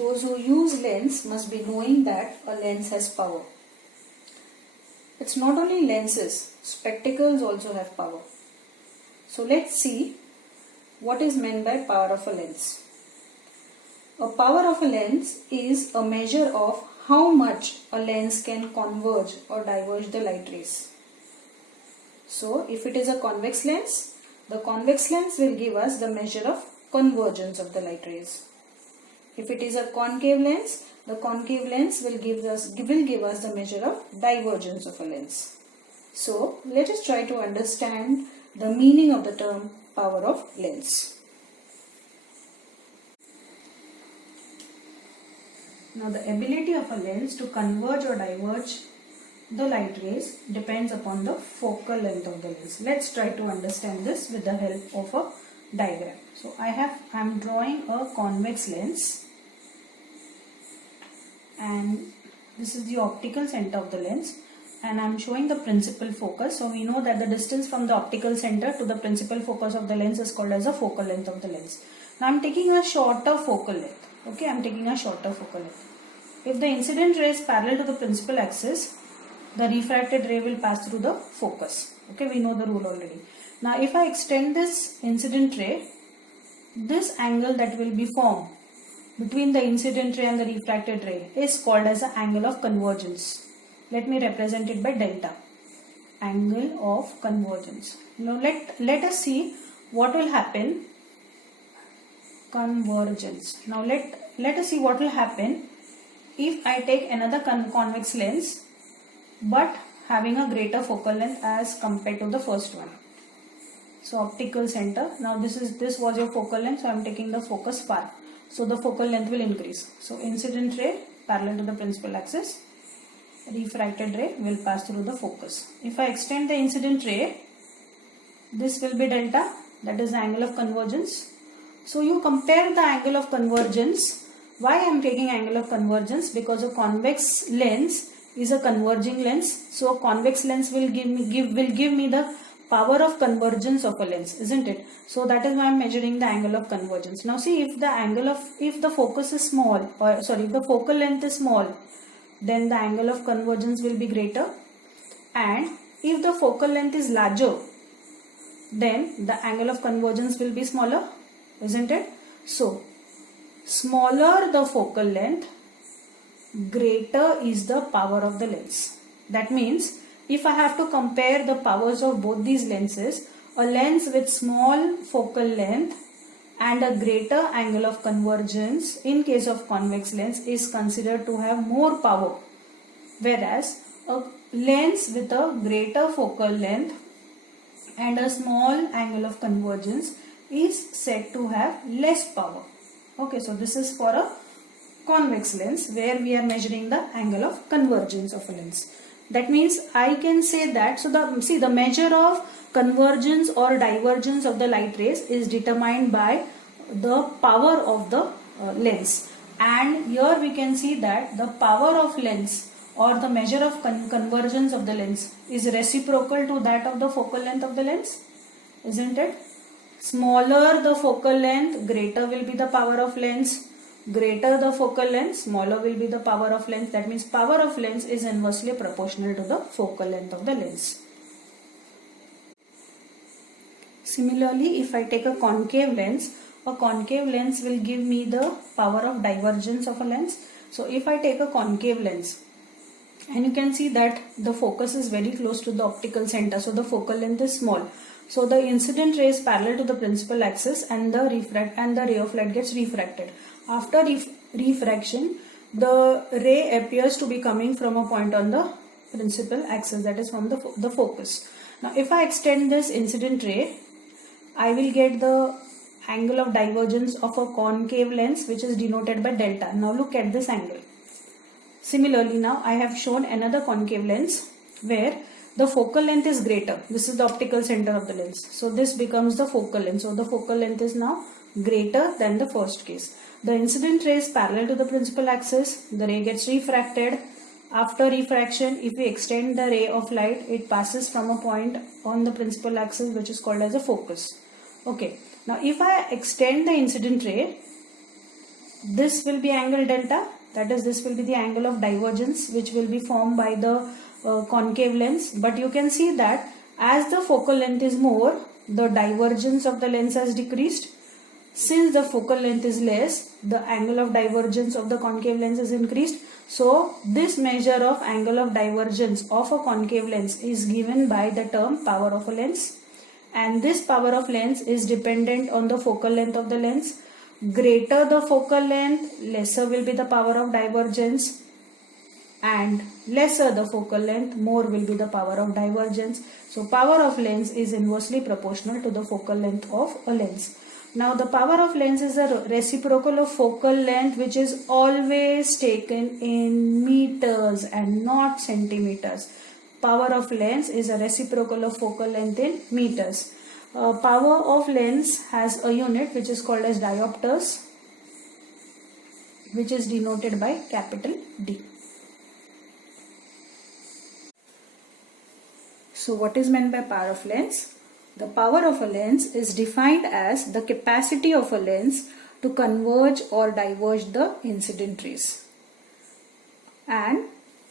Those who use lens must be knowing that a lens has power. It's not only lenses, spectacles also have power. So let's see what is meant by power of a lens. A power of a lens is a measure of how much a lens can converge or diverge the light rays. So if it is a convex lens, the convex lens will give us the measure of convergence of the light rays. If it is a concave lens, the concave lens will give us the measure of divergence of a lens. So let us try to understand the meaning of the term power of lens. Now the ability of a lens to converge or diverge the light rays depends upon the focal length of the lens. Let's try to understand this with the help of a diagram. So I am drawing a convex lens, and this is the optical center of the lens, and I am showing the principal focus. So we know that the distance from the optical center to the principal focus of the lens is called as the focal length of the lens. Now I am taking a shorter focal length. Okay, I am taking a shorter focal length. If the incident ray is parallel to the principal axis, the refracted ray will pass through the focus. Okay, we know the rule already. Now if I extend this incident ray, this angle that will be formed between the incident ray and the refracted ray is called as the angle of convergence. Let me represent it by delta. Angle of convergence. Now let us see what will happen. Convergence. Now let us see what will happen if I take another convex lens but having a greater focal length as compared to the first one. So optical center. Now this was your focal length, so I am taking the focus far. So the focal length will increase. So incident ray parallel to the principal axis, refracted ray will pass through the focus. If I extend the incident ray, this will be delta, that is the angle of convergence. So you compare the angle of convergence. Why I am taking angle of convergence? Because a convex lens is a converging lens. So a convex lens will give me the power of convergence of a lens, isn't it? So that is why I am measuring the angle of convergence. Now see, if the focus is small, if the focal length is small, then the angle of convergence will be greater, and if the focal length is larger, then the angle of convergence will be smaller, isn't it? So smaller the focal length, greater is the power of the lens. That means if I have to compare the powers of both these lenses, a lens with small focal length and a greater angle of convergence in case of convex lens is considered to have more power, whereas a lens with a greater focal length and a small angle of convergence is said to have less power. Okay, so this is for a convex lens where we are measuring the angle of convergence of a lens. That means I can say that, so the measure of convergence or divergence of the light rays is determined by the power of the lens, and here we can see that the power of lens or the measure of convergence of the lens is reciprocal to that of the focal length of the lens, isn't it? Smaller the focal length, greater will be the power of lens. Greater the focal length, smaller will be the power of lens. That means power of lens is inversely proportional to the focal length of the lens. Similarly, if I take a concave lens will give me the power of divergence of a lens. So if I take a concave lens, and you can see that the focus is very close to the optical center, so the focal length is small. So the incident ray is parallel to the principal axis, and the ray of light gets refracted. After refraction, the ray appears to be coming from a point on the principal axis, that is from the focus. Now if I extend this incident ray, I will get the angle of divergence of a concave lens, which is denoted by delta. Now look at this angle. Similarly, now I have shown another concave lens where the focal length is greater. This is the optical center of the lens. So this becomes the focal length. So the focal length is now greater than the first case. The incident ray is parallel to the principal axis. The ray gets refracted. After refraction, if we extend the ray of light, it passes from a point on the principal axis, which is called as a focus. Okay. Now if I extend the incident ray, this will be angle delta, that is, this will be the angle of divergence which will be formed by the concave lens. But you can see that as the focal length is more, the divergence of the lens has decreased. Since the focal length is less, the angle of divergence of the concave lens is increased. So this measure of angle of divergence of a concave lens is given by the term power of a lens, and this power of lens is dependent on the focal length of the lens. Greater the focal length, lesser will be the power of divergence, and lesser the focal length, more will be the power of divergence. So power of lens is inversely proportional to the focal length of a lens. Now the power of lens is a reciprocal of focal length, which is always taken in meters and not centimeters. Power of lens is a reciprocal of focal length in meters. Power of lens has a unit which is called as diopters, which is denoted by capital D. So what is meant by power of lens? The power of a lens is defined as the capacity of a lens to converge or diverge the incident rays. And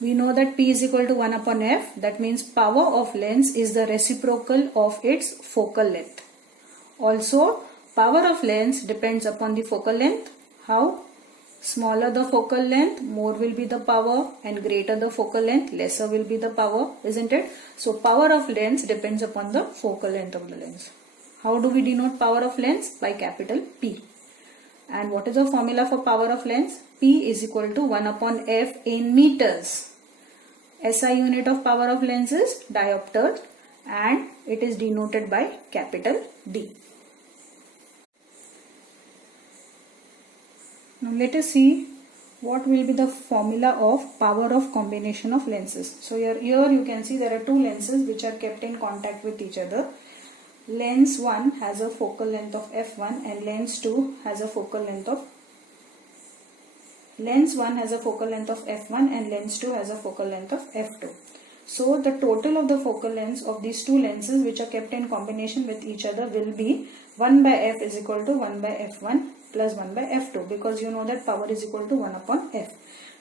we know that P is equal to 1 upon F. That means power of lens is the reciprocal of its focal length. Also, power of lens depends upon the focal length. How? Smaller the focal length, more will be the power, and greater the focal length, lesser will be the power, isn't it? So power of lens depends upon the focal length of the lens. How do we denote power of lens? By capital P. And what is the formula for power of lens? P is equal to 1 upon F in meters. SI unit of power of lens is diopter, and it is denoted by capital D. Now let us see what will be the formula of power of combination of lenses. So here you can see there are two lenses which are kept in contact with each other. Lens 1 has a focal length of f1 and lens 2 has a focal length of f1 and lens 2 has a focal length of f2. So the total of the focal lengths of these two lenses which are kept in combination with each other will be 1 by f is equal to 1 by f1 plus 1 by f2, because you know that power is equal to 1 upon f.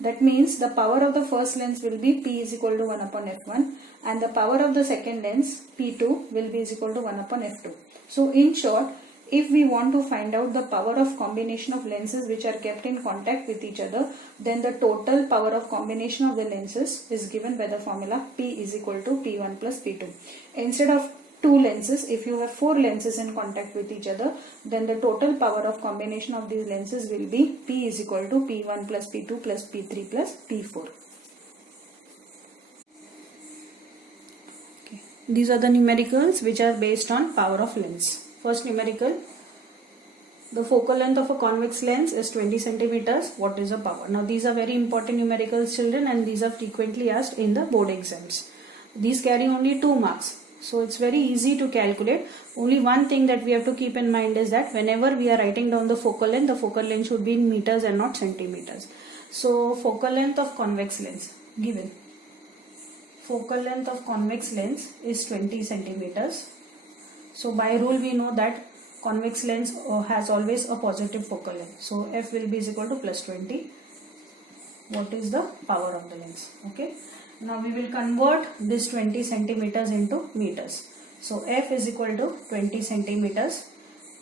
That means the power of the first lens will be P is equal to 1 upon f1, and the power of the second lens P2 will be is equal to 1 upon f2. So in short, if we want to find out the power of combination of lenses which are kept in contact with each other, then the total power of combination of the lenses is given by the formula P is equal to P1 plus P2. Instead of two lenses, if you have four lenses in contact with each other, then the total power of combination of these lenses will be P is equal to P1 plus P2 plus P3 plus P4. Okay. These are the numericals which are based on power of lens. First numerical, the focal length of a convex lens is 20 centimeters. What is the power? Now these are very important numericals, children, and these are frequently asked in the board exams. These carry only 2 marks. So it's very easy to calculate. Only one thing that we have to keep in mind is that whenever we are writing down the focal length should be in meters and not centimeters. So focal length of convex lens given. Focal length of convex lens is 20 centimeters. So by rule we know that convex lens has always a positive focal length. So f will be is equal to plus 20. What is the power of the lens? Okay. Now we will convert this 20 centimeters into meters. So f is equal to 20 centimeters.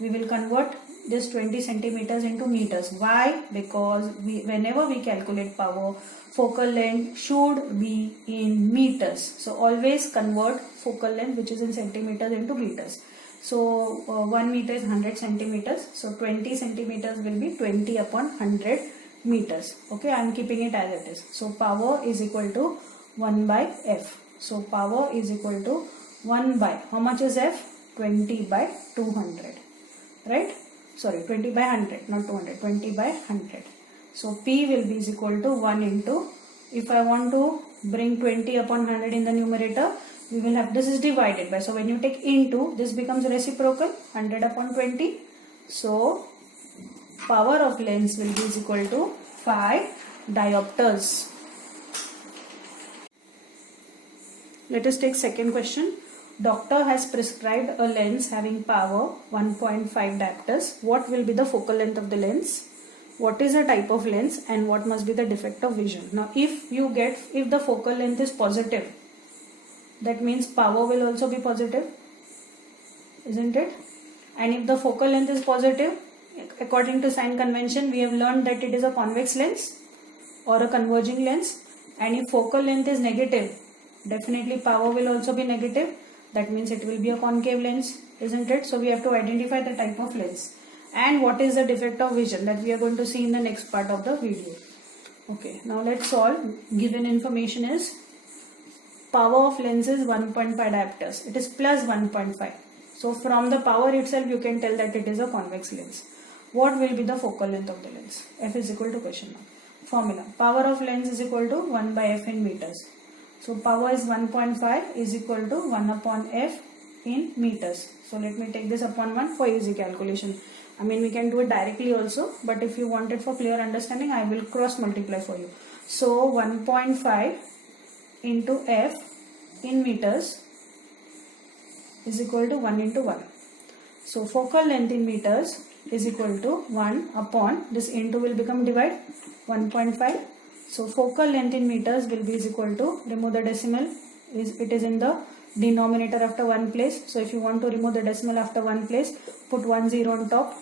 We will convert this 20 centimeters into meters. Why? Because whenever we calculate power, focal length should be in meters. So always convert focal length which is in centimeters into meters. So 1 meter is 100 centimeters. So 20 centimeters will be 20 upon 100 meters. Okay, I am keeping it as it is. So power is equal to 1 by f. So power is equal to 1 by, how much is f? 20 by 200. Right? Sorry, 20 by 100, not 200, 20 by 100. So P will be is equal to 1 into, if I want to bring 20 upon 100 in the numerator, we will have, this is divided by, so when you take into, this becomes reciprocal, 100 upon 20. So power of lens will be is equal to 5 diopters. Let us take second question. Doctor has prescribed a lens having power 1.5 diopters. What will be the focal length of the lens? what is the type of lens and what must be the defect of vision. Now if the focal length is positive, that means power will also be positive, isn't it? And if the focal length is positive, according to sign convention, we have learned that it is a convex lens or a converging lens. And if focal length is negative, definitely power will also be negative. That means it will be a concave lens, isn't it? So we have to identify the type of lens and what is the defect of vision, that we are going to see in the next part of the video. Okay, now let's solve. Given information is power of lens is 1.5 diopters. It is plus 1.5. So from the power itself you can tell that it is a convex lens. What will be the focal length of the lens? F is equal to question mark. Formula. Power of lens is equal to 1 by F in meters. So power is 1.5 is equal to 1 upon F in meters. So let me take this upon 1 for easy calculation. I mean, we can do it directly also, but if you want it for clear understanding, I will cross multiply for you. So 1.5 into F in meters is equal to 1 into 1. So focal length in meters is equal to 1 upon, this into will become divide, 1.5. So focal length in meters will be is equal to, remove the decimal, it is in the denominator after one place. So if you want to remove the decimal after one place, put 1 0 on top,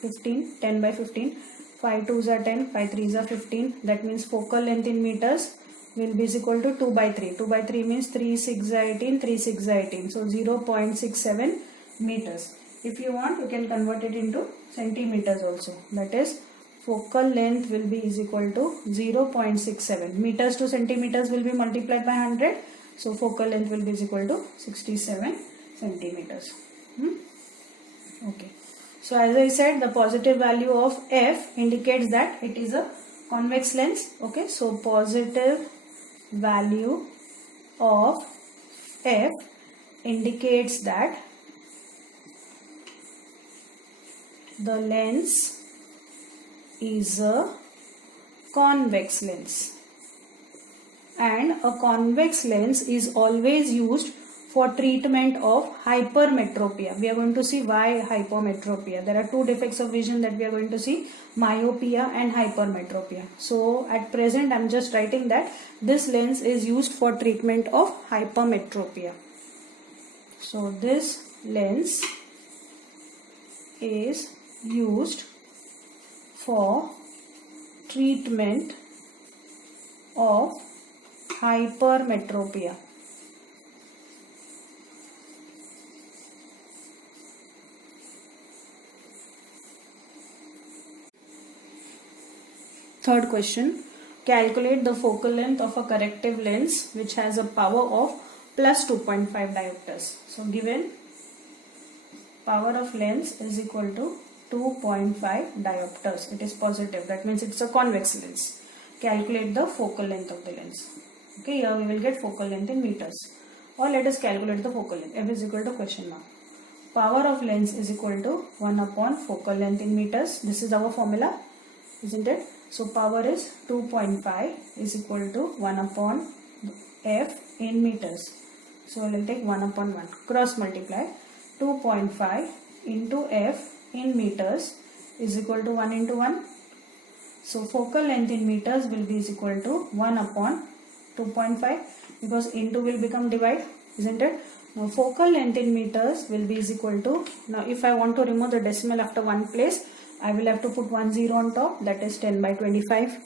15, 10 by 15, 5 2s are 10, 5 3s are 15. That means focal length in meters will be is equal to 2 by 3. 2 by 3 means 3 6 are 18, 3 6 are 18. So 0.67 meters. If you want, you can convert it into centimeters also. That is, focal length will be is equal to 0.67. Meters to centimeters will be multiplied by 100. So focal length will be is equal to 67 centimeters. Okay. So as I said, the positive value of F indicates that it is a convex lens. Okay. So positive value of F indicates that the lens is a convex lens, and a convex lens is always used for treatment of hypermetropia. We are going to see why hypermetropia. There are two defects of vision that we are going to see, myopia and hypermetropia. So at present I am just writing that this lens is used for treatment of hypermetropia. So this lens is used for treatment of hypermetropia. Third question. Calculate the focal length of a corrective lens which has a power of plus 2.5 diopters. So given power of lens is equal to 2.5 diopters. It is positive. That means it's a convex lens. Calculate the focal length of the lens. Okay, here we will get focal length in meters. Or let us calculate the focal length. F is equal to question mark. Power of lens is equal to 1 upon focal length in meters. This is our formula, isn't it? So power is 2.5 is equal to 1 upon F in meters. So I will take 1 upon 1. Cross multiply. 2.5 into F in meters is equal to 1 into 1. So focal length in meters will be is equal to 1 upon 2.5, because into will become divide, isn't it? Now focal length in meters will be is equal to, now if I want to remove the decimal after one place, I will have to put 1 0 on top, that is 10 by 25,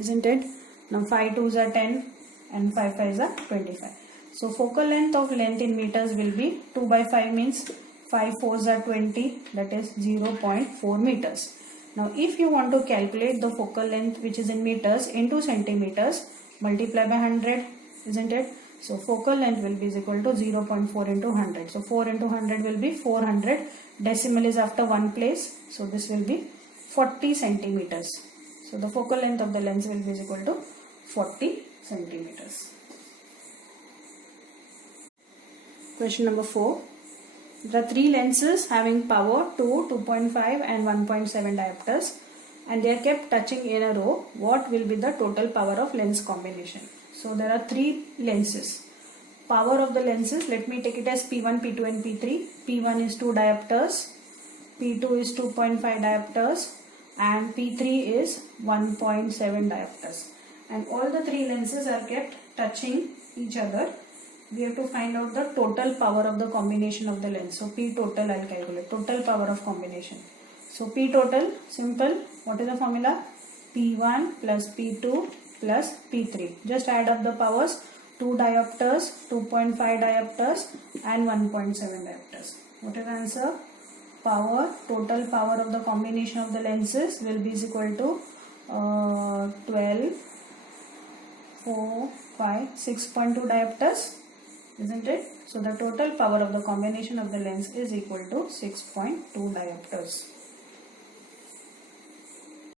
isn't it? Now 5 2s are 10 and 5 5s are 25. So focal length of length in meters will be 2 by 5 means 5 4s are 20, that is 0.4 meters. Now if you want to calculate the focal length which is in meters into centimeters, multiply by 100, isn't it? So focal length will be is equal to 0.4 into 100. So 4 into 100 will be 400. Decimal is after one place. So this will be 40 centimeters. So the focal length of the lens will be is equal to 40 centimeters. Question number 4. There are three lenses having power 2, 2.5 and 1.7 diopters, and they are kept touching in a row. What will be the total power of lens combination? So there are three lenses. Power of the lenses, let me take it as P1, P2 and P3. P1 is 2 diopters, P2 is 2.5 diopters and P3 is 1.7 diopters. And all the three lenses are kept touching each other. We have to find out the total power of the combination of the lens. So P total I'll calculate. Total power of combination. So P total, simple. What is the formula? P1 plus P2 plus P3. Just add up the powers. 2 diopters, 2.5 diopters and 1.7 diopters. What is the answer? Power, total power of the combination of the lenses will be equal to 12, 4, 5, 6.2 diopters, isn't it? So the total power of the combination of the lens is equal to 6.2 diopters.